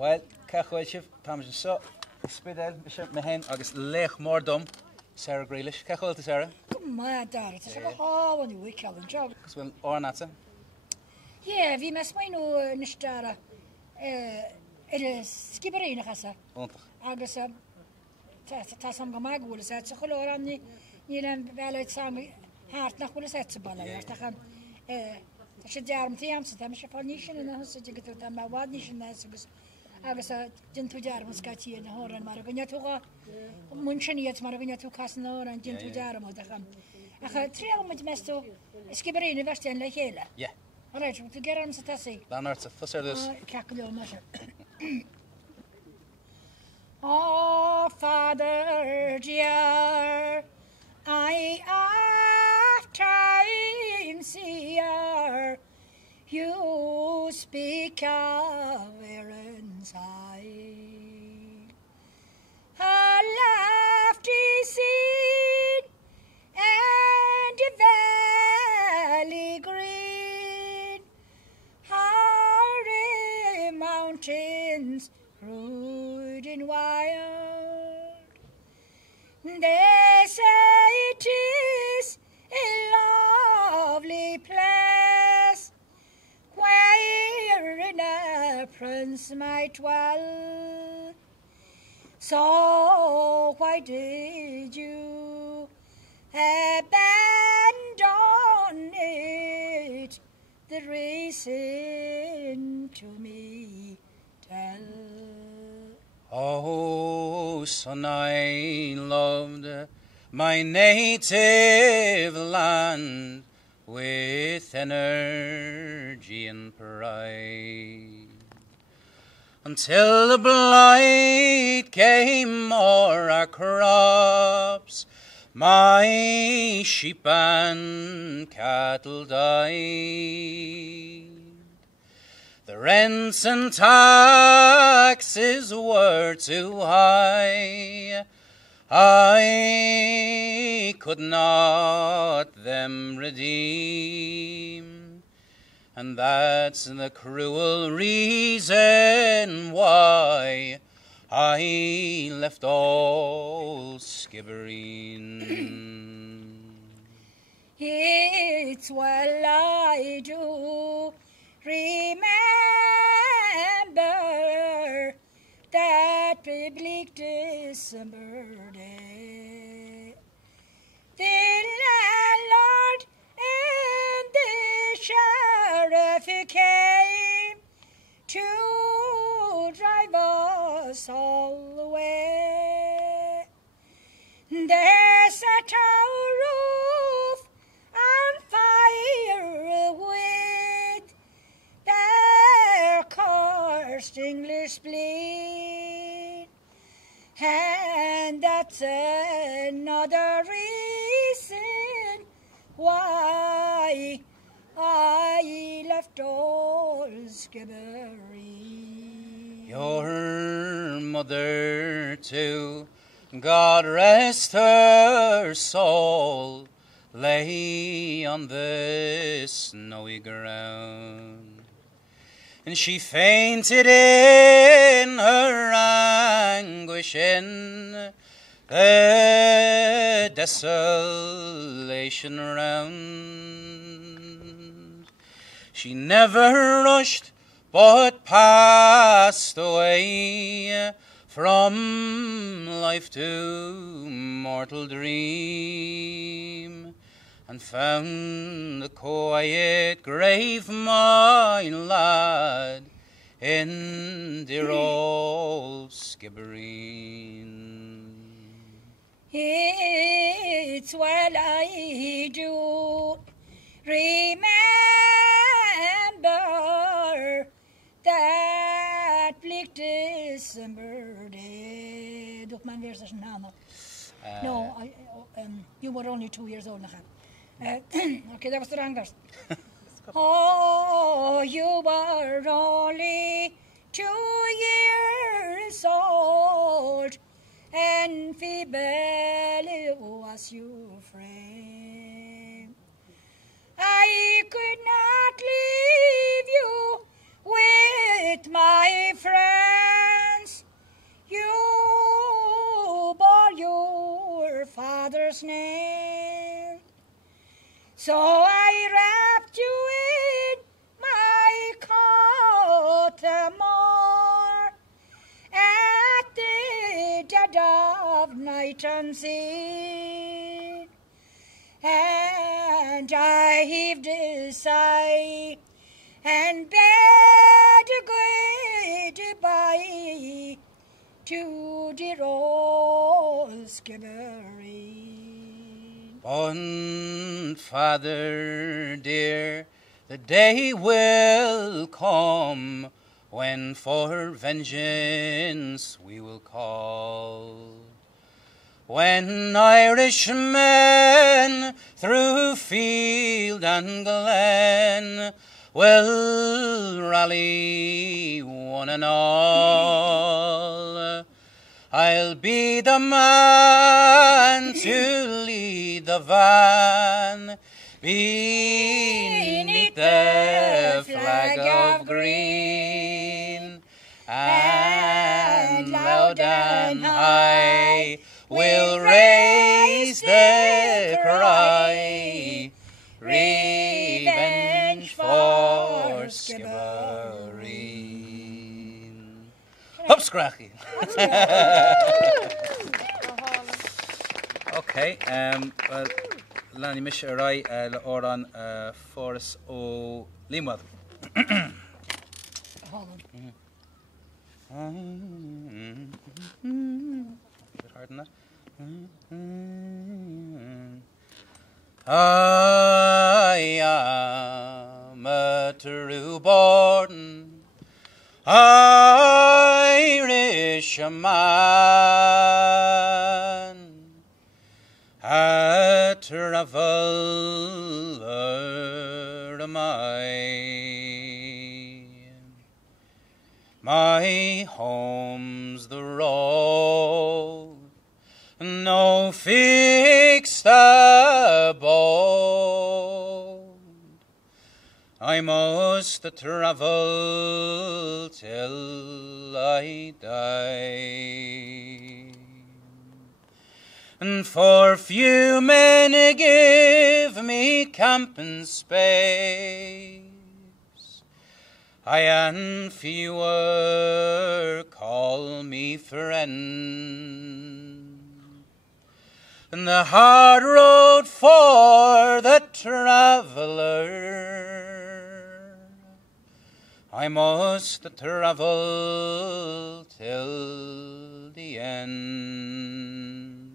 Well, chuid sibh táim sin so Spidéal me hen agus lech mór dom Sarah Ghriallais. Chuilta Sarah? Ma Dara, it's a háhain uí ceann job. Agus bhfuil ornata? Yeah, bhí mes mainú níos Dara Spidéal chasa. Óntach. Agus tá sam go magúla sa choir an ní an bhealaid sam háart nach bhfuil sa balla. Tá sé dearm tíamsa, tá sé fá níos sin na hosa go tú tá bhád níos sin agus din tú dearm scatí na hóran mar a gine túga munsinníad mar a gine tú casan óran din tú dearm ó dacham. Acha tríal muid mestú Spidéal bheiste le chéile. Yeah. All right, to get on Satassi. Lanarta, fusar dus. Caculio Masha. Oh, Father dear, I have time seer. You speak of Aaron's eye. A lofty scene and a valley green. Hairy mountains rude and wild. They say it is a lovely place where a prince might dwell. So why did you abandon it? The reason to me tell. Oh, son, I loved my native land with energy and pride, until the blight came o'er our crops. My sheep and cattle died. The rents and taxes were too high. I could not them redeem, and that's the cruel reason why I left old Skibbereen. It's well I do remember that bleak December day. The landlord and the sheriff came to drive us all away. They set our roof on fire with their cursed English spleen, and that's another reason why I left old Skibbereen. Your mother too, God rest her soul, lay on the snowy ground, and she fainted in her anguish in the desolation round. She never rushed but passed away from life to mortal dream, and found the quiet grave, my lad, in dear old Skibbereen. It's well I do remember that bleak December day. Doch man weer zo'n naam. No, you were only 2 years old. Okay, that was the wrong. Oh, you were only 2 years old, and feeble was your frame. I could not leave you with my friend. So I wrapped you in my coat more at the dead of night unseen, and I heaved a sigh and bade a goodbye to dear old Skibbereen. Bon Father dear, the day will come when for vengeance we will call. When Irishmen through field and glen will rally one and all, I'll be the man to lead the van beneath the flag of green, and loud and high we'll raise the cry, revenge for Skibbereen. Hup scratchy. Okay, well, Lani Mish Arai, Oran, Foras O Limwad. Bit hard than that. I am a true born Irish man, a traveller am I. My home's the road, no fixed abode. I must travel till I die. And for few men give me camping space, I and fewer call me friend. And the hard road for the traveller, I must travel till the end.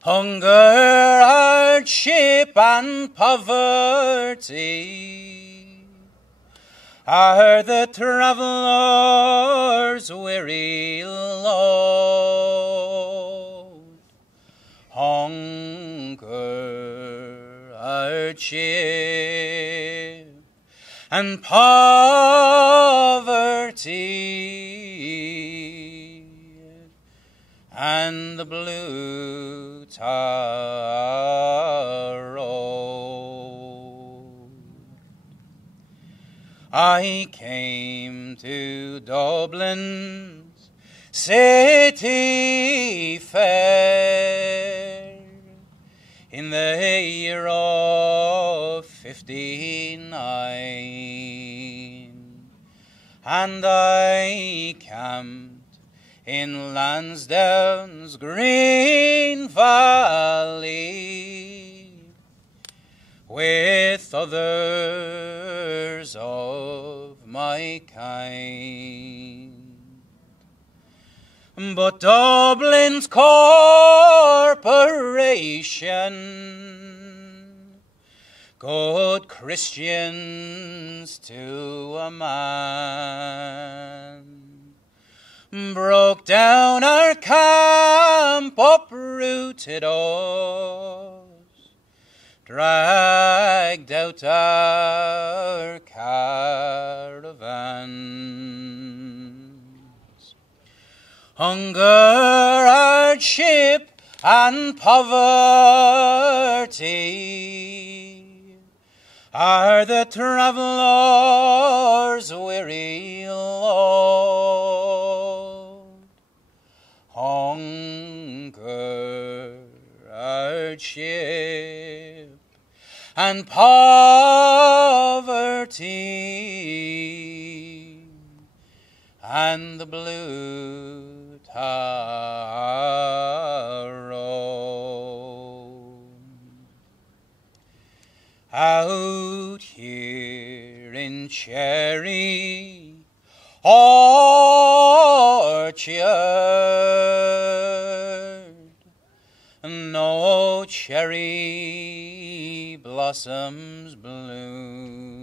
Hunger, hardship, and poverty are the traveller's weary load. Hunger, hardship, and poverty, and the blue tar road. I came to Dublin's city fair in the year of 59, and I camped in Lansdowne's green valley with others of my kind. But Dublin's corporation, good Christians to a man, broke down our camp, uprooted us, dragged out our caravans. Hunger, hardship, and poverty are the traveller's weary load. Hunger, hardship, and poverty and the blue taro. Out here in Cherry orchard, no cherry blossoms bloom.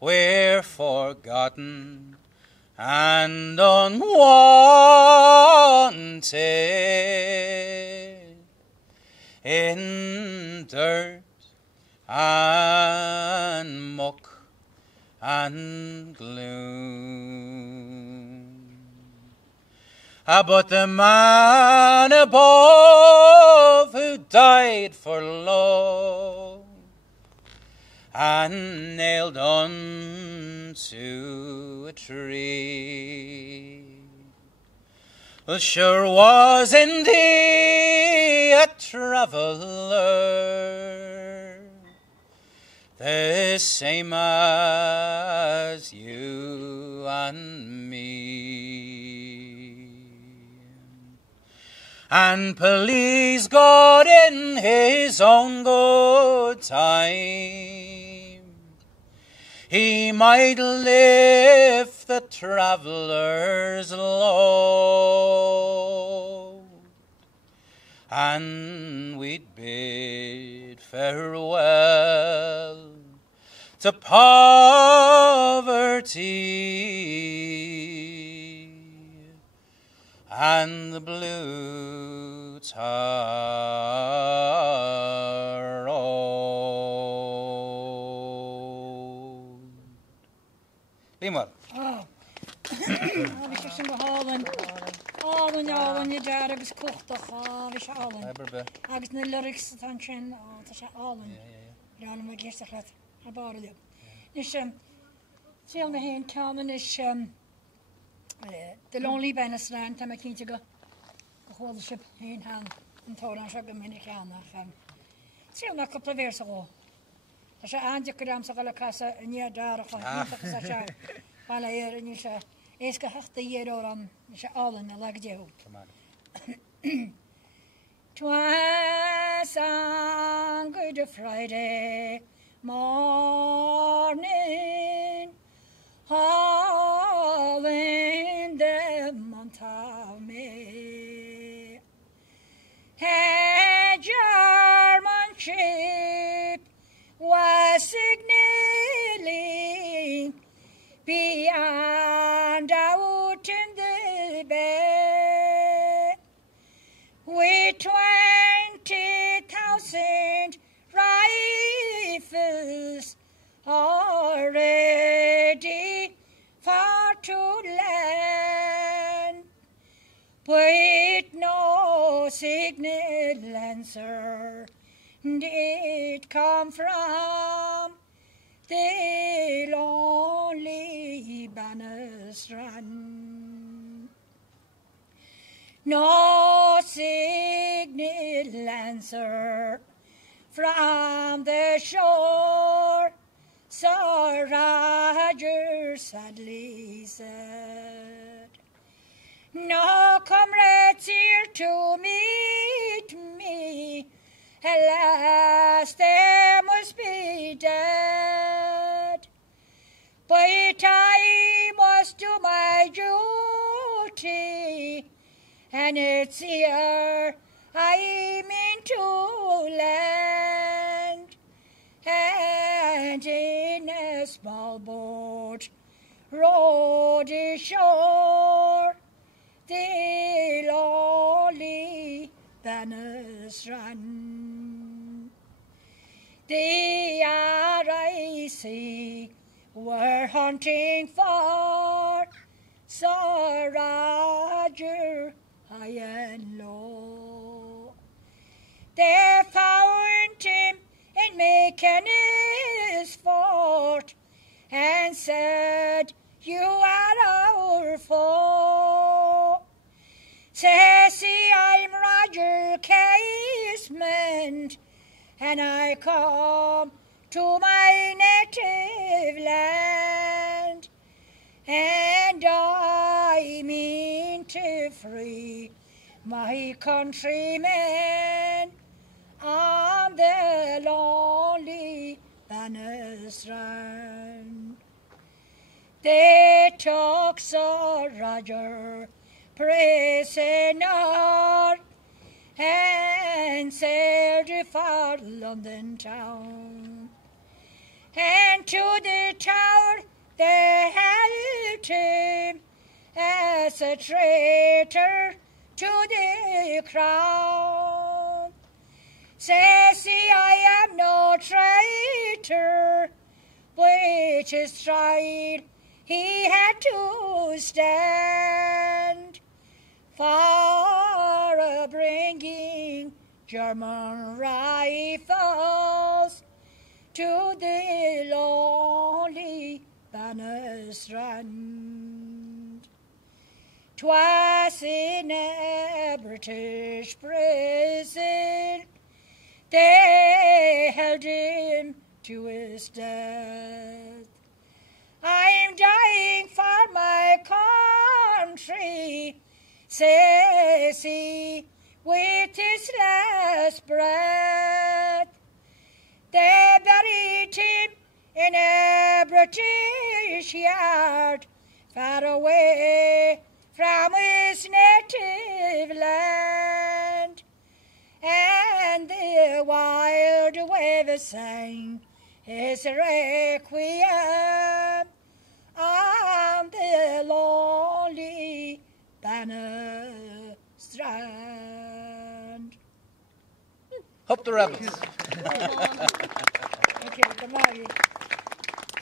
We're forgotten and unwanted in dirt and muck and gloom. But the man above who died for love and nailed unto a tree, well, sure was indeed a traveller, the same as you and me. And please God, in his own good time, he might lift the traveller's load, and we'd bid farewell to poverty and the blue taro. Be well. Oh. Bhí sé sin go hálan. Hálan álan i dear agus cuchtach bhí sé álan. Agus na lyrics atá sin tá sé álan. Rána me géisteach leat ar bára. Nis síl na héin ceann is the lonely Venice land tam cínte go chóil sib héin han an tóran se go minic cheannach. Síl na couple of years ago. Tá sé andiach go am sa go le casa a ní darach a se bhla éar a ní se ééis go heachta dhéad an se álan na le déú. Twas on Good Friday morning, all in the month of May, a German ship was signaling beyond out in the bay, with 20,000 rifles already far to land, but no signal answer did come from the lonely Bannerstrand. No signal answer from the shore, Sir Roger sadly said. No comrades here to meet me, alas, they must be dead. But I must do my duty, and it's here I mean to land. And in a small boat rowed ashore the lonely Bannerstrand. The RIC were hunting for Sir Roger high and low. They found him in Mechanis fort and said, "You are our foe." Says he, "I'm Roger Casement, and I come to my native land, and I mean to free my countrymen on the lonely banner strand. They took Sir Roger prisoner and sailed for London town, and to the Tower they held him as a traitor to the crown. Says he, I am no traitor, which is tried he had to stand for bringing German rifles to the lonely banner strand. 'Twas in a British prison they held him to his death. I'm dying for my country, says he with his last breath. They buried him in a British yard, far away from his native land, and the wild waves sang his requiem on the lonely banner strand. Up the rabbits.